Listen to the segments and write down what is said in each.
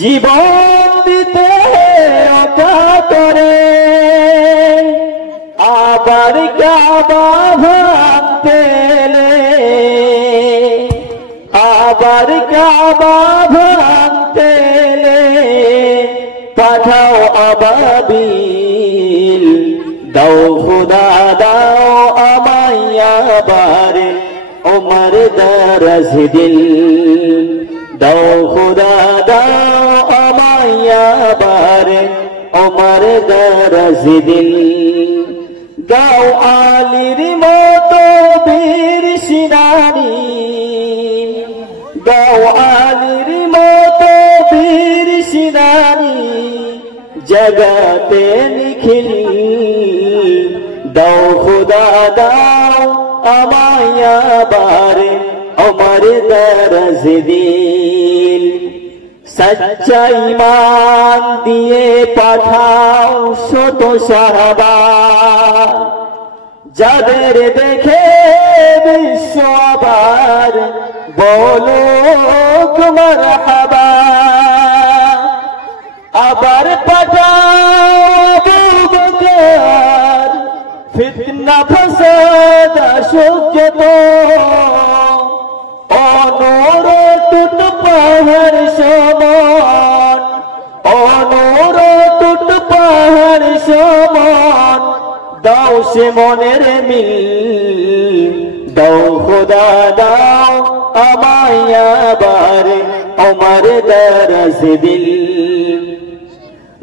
জীবন দিতে অকাতরে আবার কাবা ভাঙতে এলে, আবার কাবা ভাঙতে এলে পাঠাও আবাবিল, দাও খোদা দাও আমায় আবার ওমর দরজ দিল, দাও খোদা দাও আমায় আবার ওমর দরজ দিল। গাও আলীর মতো বীর সিনানি, গাও আলীর মতো বীর সিনানি জগতে নিখিল, দাও খোদা দাও আমায় আবার ওমর দরজ দিল। সচ্চা ঈমান দিয়ে পাঠাও শত সাহাবা, যাদের দেখে বিশ্ব আবার বলো মারহাবা। আবার পাঠাও আবু বকর, ফিতনা ফাসাদ আসুক অনর টুট পাহাড় সমান, অনর টুট পাহাড় সমান দাও সে মনের মিল, দাও খোদা দাও আমায় আবার ওমর দরজ দিল,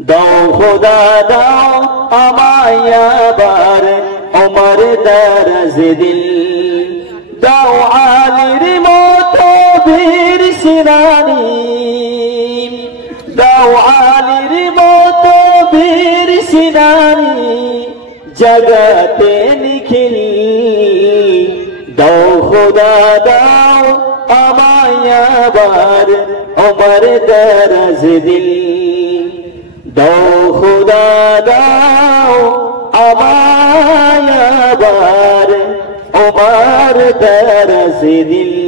দাও খোদা দাও আমায় আবার ওমর দরজ দিল। দাও আলীর মতো বীর সিনানি, দাও আলীর মতো বীর সিনানি জগতে নিখিল, দাও খোদা দাও আমায় আবার ওমর দরজ দিল, দাও খোদা দাও আমায় আবার ওমর দরজ দিল।